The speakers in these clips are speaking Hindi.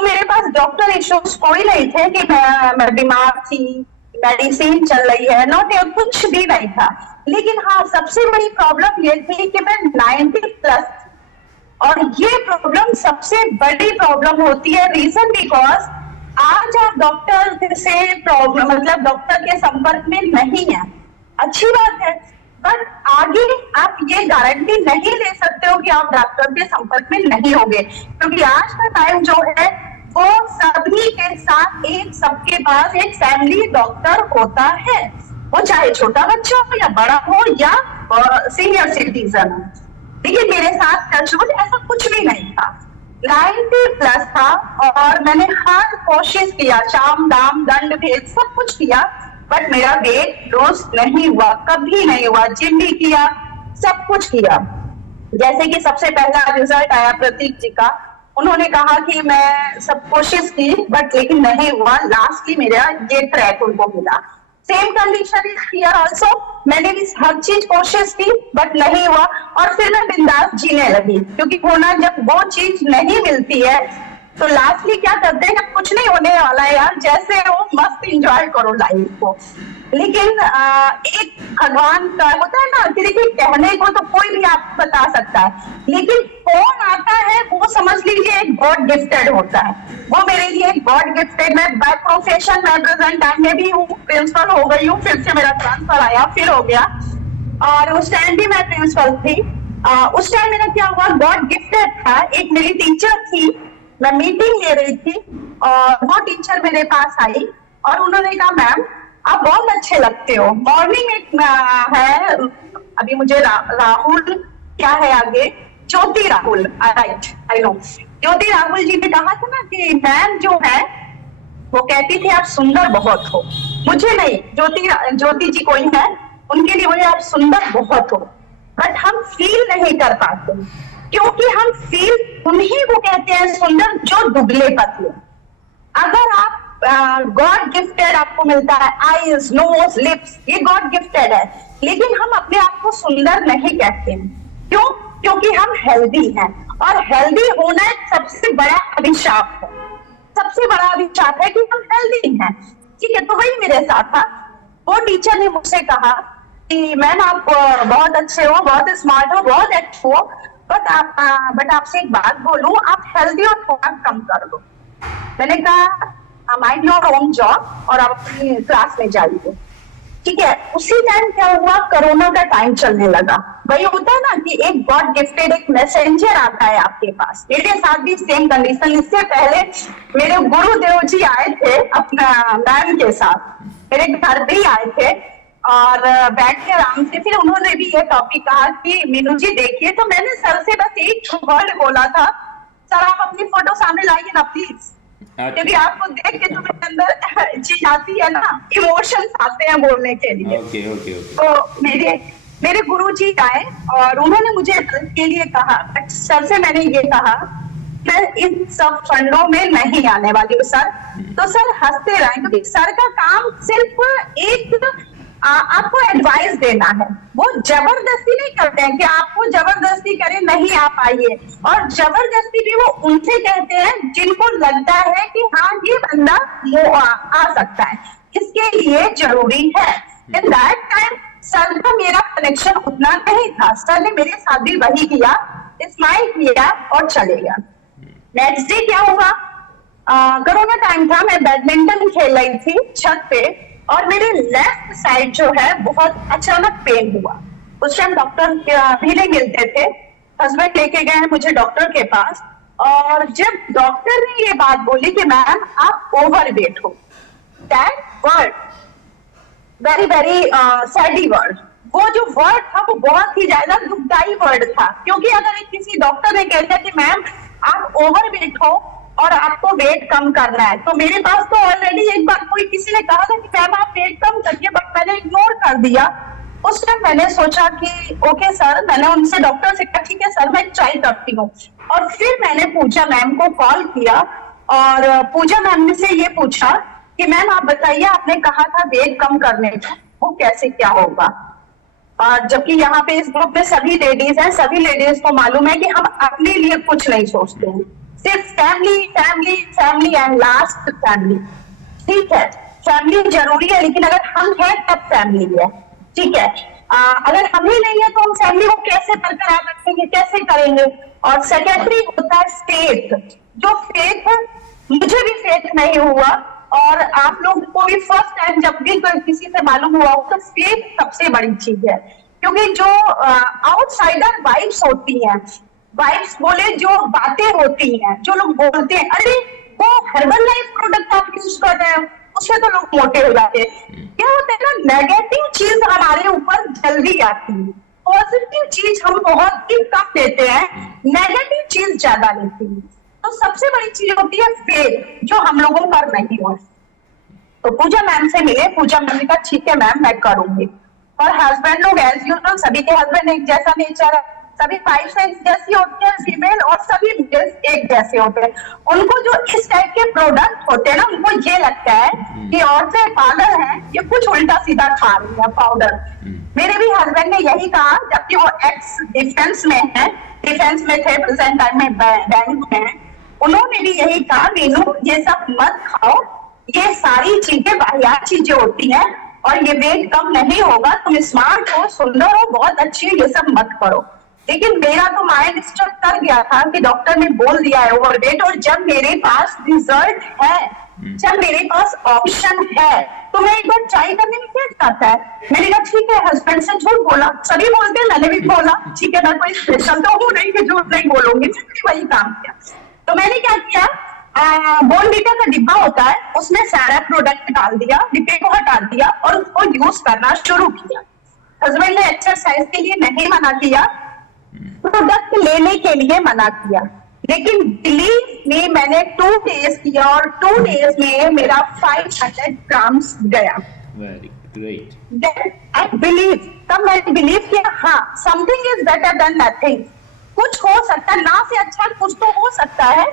तो मेरे पास डॉक्टर इश्यूज कोई नहीं थे कि मैं बीमार थी, मेडिसिन चल रही है, नॉट कुछ भी नहीं था। लेकिन हाँ, सबसे बड़ी प्रॉब्लम ये थी कि मैं 90+, और ये प्रॉब्लम सबसे बड़ी प्रॉब्लम होती है। रीजन बिकॉज आज आप डॉक्टर से प्रॉब्लम मतलब डॉक्टर के संपर्क में नहीं है, अच्छी बात है, पर आगे आप ये गारंटी नहीं ले सकते हो कि आप डॉक्टर के संपर्क में नहीं होंगे, क्योंकि आज का टाइम जो है वो सभी के साथ एक सबके पास एक फैमिली डॉक्टर होता है, वो चाहे छोटा बच्चा हो या बड़ा हो या सीनियर सिटीजन। लेकिन मेरे साथ टचवुड ऐसा कुछ भी नहीं था, 90+ था, और मैंने हर कोशिश किया, शाम दाम दंड भेद सब कुछ किया, बट मेरा वेट लॉस नहीं हुआ, कभी नहीं हुआ। जिम भी किया, सब कुछ किया। जैसे कि सबसे पहला रिजल्ट आया प्रतीक जी का, उन्होंने कहा कि मैं सब कोशिश की बट लेकिन नहीं हुआ, लास्टली मेरा ये ट्रैक उनको मिला। Same condition is here also, मैंने भी हर चीज कोशिश की बट नहीं हुआ, और फिर मैं बिंदास जीने लगी, क्योंकि होना जब वो चीज नहीं मिलती है तो लास्टली क्या करते हैं, कुछ नहीं होने वाला है यार, जैसे हो मस्त एंजॉय करो लाइफ को। लेकिन एक भगवान का होता है ना कि देखिए, कहने को तो कोई भी आप बता सकता है, लेकिन कौन आता है वो समझ लीजिए एक गॉड गिफ्टेड होता है। वो मेरे लिए एक गॉड गिफ्टेड, मैं बाय प्रोफेशन मैं प्रेजेंट टाइम में भी हूँ, प्रिंसिपल हो गई हूँ, फिर से मेरा ट्रांसफर आया, फिर हो गया, और उस टाइम भी मैं प्रिंसिपल थी। उस टाइम मेरा क्या हुआ, गॉड गिफ्टेड था। एक मेरी टीचर थी, मैं मीटिंग ले रही थी और वो टीचर मेरे पास आई और उन्होंने कहा, मैम आप बहुत अच्छे लगते हो। मॉर्निंग में है, अभी मुझे राहुल क्या है आगे, ज्योति राहुल, राइट, आई नो, ज्योति राहुल जी ने कहा था ना कि मैम जो है वो कहती थी आप सुंदर बहुत हो। मुझे नहीं, ज्योति जी कोई है, उनके लिए बोले आप सुंदर बहुत हो, बट हम फील नहीं कर पाते, क्योंकि हम फील उन्हीं को कहते हैं सुंदर जो दुबले पतले। अगर आप गॉड गिफ्टेड आपको मिलता है, आईज, नोज, लिप्स, ये गॉड गिफ्टेड है, लेकिन हम अपने आप को सुंदर नहीं कहते। क्यों? क्योंकि हम हेल्दी हैं, और हेल्दी होना एक सबसे बड़ा अभिशाप है। सबसे बड़ा अभिशाप है कि हम हेल्दी हैं। ठीक है, तो वही मेरे साथ था। वो टीचर ने मुझसे कहा कि मैम आप बहुत अच्छे हो, बहुत स्मार्ट हो, बहुत एक्टिव हो, बट आपसे एक बात बोलूं, आप हेल्दी और थोड़ा कम कर लो। मैंने कहा माइंड योर ओन जॉब, और आप अपनी क्लास में जाइए। ठीक है, उसी टाइम क्या हुआ, कोरोना का टाइम चलने लगा। वही होता है ना कि एक गॉड गिफ्टेड एक मैसेंजर आता है आपके पास। मेरे साथ भी सेम कंडीशन। इससे पहले मेरे गुरुदेव जी आए थे अपना मैम के साथ, मेरे घर भी आए थे, और बैठ के आराम से फिर उन्होंने भी ये टॉपिक कहा कि मीनू जी देखिए, तो मैंने सर से बस एक वर्ड बोला था, सर आप अपनी फोटो सामने लाइए ना प्लीज, क्योंकि आपको देख के तो मेरे अंदर चीज आती है ना, इमोशंस आते हैं बोलने के लिए। ओके। तो मेरे गुरु जी आए और उन्होंने मुझे के लिए कहा, सर से मैंने ये कहा, मैं इन सब फंडों में नहीं आने वाली हूँ सर। तो सर हंसते रहे, क्योंकि सर का काम सिर्फ एक आपको एडवाइस देना है, वो जबरदस्ती नहीं करते हैं कि आपको जबरदस्ती करें नहीं आप आइए, और जबरदस्ती भी वो उनसे कहते हैं जिनको लगता है कि हाँ ये बंदा वो आ सकता है, इसके लिए जरूरी है। इन दैट टाइम सर का मेरा कनेक्शन उतना नहीं था। सर ने मेरे साथ भी वही किया, स्माइल किया और चले गया। नेक्स्ट डे क्या हुआ, कोरोना टाइम था, मैं बैडमिंटन खेल रही थी छत पे, और मेरे लेफ्ट साइड जो है बहुत अचानक पेन हुआ। उस टाइम डॉक्टर भी नहीं मिलते थे, हस्बैंड लेके गए मुझे डॉक्टर के पास, और जब डॉक्टर ने ये बात बोली कि मैम आप ओवरवेट हो, that word very very सैडी word, वो जो वर्ड था वो बहुत ही ज्यादा दुखदाई वर्ड था। क्योंकि अगर किसी डॉक्टर ने कह दिया कि मैम आप ओवरवेट हो और आपको वेट कम करना है, तो मेरे पास तो ऑलरेडी एक बार कोई किसी ने कहा था कि मैम आप वेट कम करिए, बट मैंने इग्नोर कर दिया। उस टाइम मैंने सोचा कि ओके सर, मैंने उनसे डॉक्टर से कहा ठीक है सर मैं ट्राई करती हूँ, और फिर मैंने पूजा मैम को कॉल किया और पूजा मैम से ये पूछा कि मैम आप बताइए, आपने कहा था वेट कम करने का, वो कैसे क्या होगा। जबकि यहाँ पे इस ग्रुप में सभी लेडीज हैं, सभी लेडीज को मालूम है कि हम अपने लिए कुछ नहीं सोचते हैं, सिर्फ family family family and last family. ठीक है, फैमिली जरूरी है, लेकिन अगर हम हैं तब फैमिली है। ठीक है, अगर हम ही नहीं है तो हम फैमिली को कैसे बरकरार रखेंगे, कैसे करेंगे। और सेकेंडरी होता है फेथ। जो फेथ, मुझे भी फेथ नहीं हुआ, और आप लोग को भी फर्स्ट टाइम जब भी किसी से मालूम हुआ हो तो फेथ सबसे बड़ी चीज है। क्योंकि जो आउटसाइडर वाइब्स होती हैं, वाइब्स बोले जो बातें होती हैं, जो लोग बोलते हैं अरे वो हर्बल लाइफ प्रोडक्ट आप यूज कर रहे हो, उससे तो लोग मोटे हो जाते हैं। क्या होता है ना, नेगेटिव चीज हमारे ऊपर जल्दी आती है, पॉजिटिव चीज हम बहुत ही कम लेते हैं, नेगेटिव चीज ज्यादा लेते हैं। तो सबसे बड़ी चीज होती है फेथ, जो हम लोगों पर नहीं हो। तो पूजा मैम से मिले, पूजा मैम ने कहा ठीक है मैम मैं करूंगी। और हस्बैंड लोग एज यूजुअल, सभी के हस्बैंड एक जैसा नेचर है, सभी 5 सेंस जैसी होती है फीमेल, और सभी मेल्स एक जैसे होते हैं। उनको जो इस टाइप के प्रोडक्ट होते हैं ना, उनको ये लगता है कि औरतें पागल हैं, ये कुछ उल्टा सीधा खा रही है पाउडर। मेरे भी हस्बैंड ने यही कहा, जबकि वो एक्स डिफेंस में है, डिफेंस में थे, प्रेजेंट टाइम में बैंक में है। उन्होंने भी यही कहा मीनू ये सब मत खाओ, ये सारी चीजें वाहियात चीजें होती हैं, और ये वेट कम नहीं होगा, तुम स्मार्ट हो, सुंदर हो, बहुत अच्छी है, ये सब मत करो। लेकिन मेरा तो माइंड स्ट्रक कर गया था कि डॉक्टर ने बोल दिया है ओवरवेट, और जब मेरे पास रिजल्ट है, जब मेरे पास ऑप्शन है, तो मैं एक बार ट्राई करने में क्या जाता है। मैंने कहा ठीक है, हस्बैंड से झूठ बोला, सभी बोलते हैं, मैंने भी बोला ठीक है, मैं कोई स्पेशल तो हूँ नहीं कि झूठ नहीं बोलूंगी, वही काम किया। तो मैंने क्या किया, बोर्नवीटा का डिब्बा होता है, उसमें सारा प्रोडक्ट डाल दिया, डिब्बे को हटा दिया और उसको यूज करना शुरू किया। हस्बैंड ने एक्सरसाइज के लिए नहीं मना किया, प्रोडक्ट लेने के लिए मना किया, लेकिन बिलीव में मैंने 2 डेज किया, और 2 डेज में मेरा 500 ग्राम्स गया। Very great. आई बिलीव, तब मैंने बिलीव किया हाँ, something is better than nothing, कुछ हो सकता है, ना से अच्छा कुछ तो हो सकता है।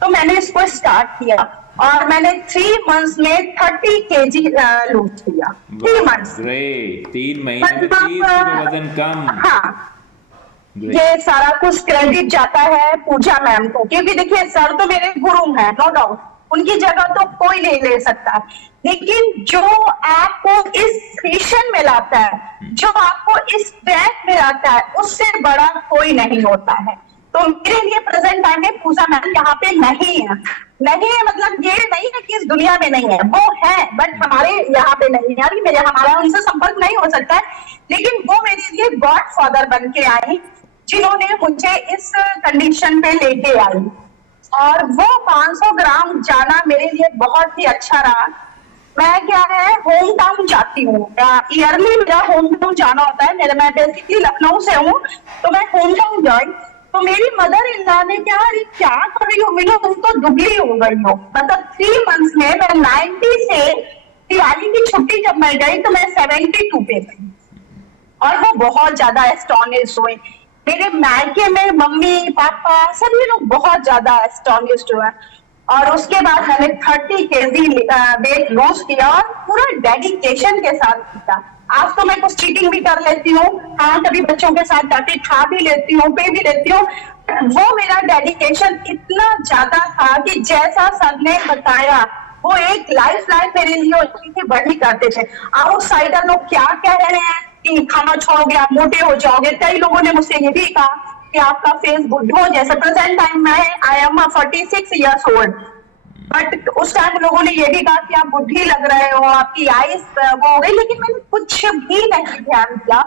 तो मैंने इसको स्टार्ट किया, और मैंने 3 मंथ्स में 30 kg लूज किया। 3 मंथ्स, ग्रेट। 3 महीने में 30 किलो वजन कम। हाँ, ये सारा कुछ क्रेडिट जाता है पूजा मैम को, क्योंकि देखिए सर तो मेरे गुरु हैं, नो डाउट, उनकी जगह तो कोई नहीं ले सकता, लेकिन जो आपको इस स्टेशन में लाता है, जो आपको इस ट्रैक में लाता है, उससे बड़ा कोई नहीं होता है। तो मेरे लिए प्रेजेंट टाइम में पूजा मैम यहाँ पे नहीं है। नहीं है मतलब ये नहीं है कि इस दुनिया में नहीं है, वो है, बट हमारे यहाँ पे नहीं है, अभी मेरे हमारा उनसे संपर्क नहीं हो सकता है, लेकिन वो मेरे लिए गॉड फादर बन के आई, जिन्होंने मुझे इस कंडीशन पे लेके आई। और वो 500 ग्राम जाना मेरे लिए बहुत ही अच्छा रहा। मैं क्या है, होम टाउन जाती हूँ, ईयरली मेरा होम टाउन जाना होता है, मेरा मैं बेसिकली लखनऊ से हूँ, तो मैं होम टाउन गई, तो मेरी मदर इन लॉ ने क्या कर रही हो मीनू, तुम तो दुबली हो गई हो। मतलब 3 मंथ्स में मैं 90 से दिवाली की छुट्टी जब मैं गई तो मैं 72 पे गई, और वो बहुत ज्यादा एस्टॉनिश हुए। मेरे मायके में मम्मी पापा सभी लोग बहुत ज्यादा एस्टॉनिश्ड हुए। और उसके बाद मैंने 30 kg वेट लूज किया, और पूरा डेडिकेशन के साथ किया। आज तो मैं कुछ चीटिंग भी कर लेती हूँ, हाँ कभी बच्चों के साथ जाके खा भी लेती हूँ, पे भी लेती हूँ, वो मेरा डेडिकेशन इतना ज्यादा था कि जैसा सर ने बताया वो एक लाइफ लाइन मेरे लिए उसकी बड़ी करते थे। आउटसाइडर लोग क्या कह रहे हैं कि खाना छोड़ोगे आप मोटे हो जाओगे, कई लोगों ने मुझसे ये भी कहा कि आपका फेस बुढ़ो जैसे। प्रेजेंट टाइम में I am 46 years old, but उस टाइम लोगों ने ये भी कहा कि आप बुढ़ी लग रहे हो, आपकी आईज वो हो गई, लेकिन मैंने कुछ भी नहीं ध्यान दिया,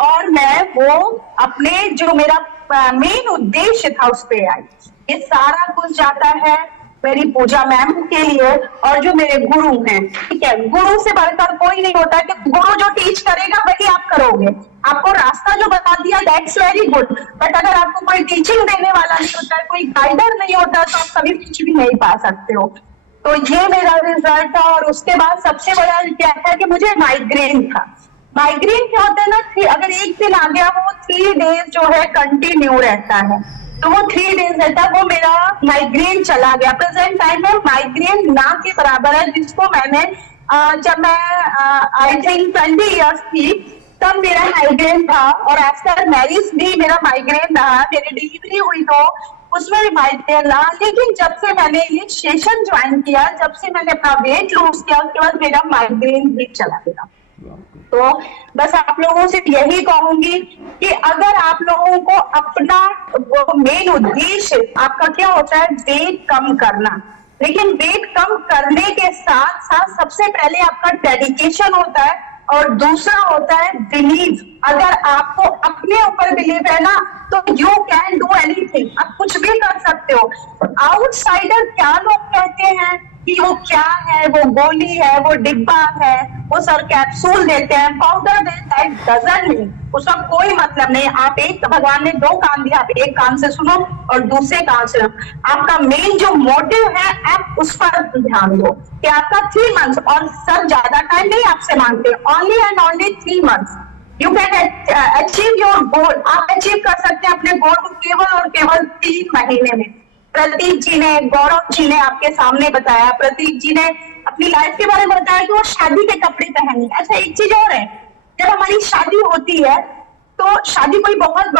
और मैं वो अपने जो मेरा मेन उद्देश्य था उस पे आई। ये सारा कुछ जाता है मेरी पूजा मैम के लिए, और जो मेरे गुरु हैं, ठीक है, गुरु से बढ़कर कोई नहीं होता कि गुरु जो टीच करेगा वही आप करोगे, आपको रास्ता जो बता दिया दैट्स वेरी गुड, बट अगर आपको कोई टीचिंग देने वाला नहीं होता है, कोई गाइडर नहीं होता, तो आप कभी कुछ भी नहीं पा सकते हो। तो ये मेरा रिजल्ट था। और उसके बाद सबसे बड़ा क्या था कि मुझे माइग्रेन था। माइग्रेन क्या होता है ना, अगर एक दिन आ गया वो 3 डेज जो है कंटिन्यू रहता है, तो वो 3 डेज रहता है, वो मेरा माइग्रेन चला गया। प्रेजेंट टाइम में माइग्रेन ना के बराबर है, जिसको मैंने जब मैं आई थिंक 20 ईयर्स थी तब मेरा माइग्रेन था, और आफ्टर मैरिज भी मेरा माइग्रेन रहा। मेरी डिलीवरी हुई तो उसमें भी माइग्रेन रहा। लेकिन जब से मैंने ये सेशन ज्वाइन किया, जब से मैंने अपना वेट लूज किया, उसके बाद मेरा माइग्रेन भी चला गया। तो बस आप लोगों से यही कहूंगी कि अगर आप लोगों को अपना वो मेन उद्देश्य आपका क्या होता है, वेट कम करना, लेकिन वेट कम करने के साथ साथ सबसे पहले आपका डेडिकेशन होता है और दूसरा होता है बिलीव। अगर आपको अपने ऊपर बिलीव है ना, तो यू कैन डू एनीथिंग, आप कुछ भी कर सकते हो। आउटसाइडर क्या लोग कहते हैं कि वो क्या है, वो गोली है, वो डिब्बा है, वो सर कैप्सूल देते हैं, पाउडर देते हैं, डजंट मीन, उसका कोई मतलब नहीं। आप एक, भगवान ने 2 कान दिया, आप एक कान से सुनो और दूसरे कान से सुनो। आपका मेन जो मोटिव है, आप उस पर ध्यान दो कि आपका 3 मंथ्स, और सर ज्यादा टाइम नहीं आपसे मांगते, only and only 3 months you can achieve your goal. आप अचीव कर सकते हैं अपने गोल को केवल और केवल 3 महीने में। प्रतीक जी ने, गौरव जी ने आपके सामने बताया, प्रतीक जी ने अपनी लाइफ के बारे में बताया कि वो शादी के कपड़े पहने। अच्छा, एक चीज और है, जब हमारी शादी होती है तो शादी कोई बहुत बड़ी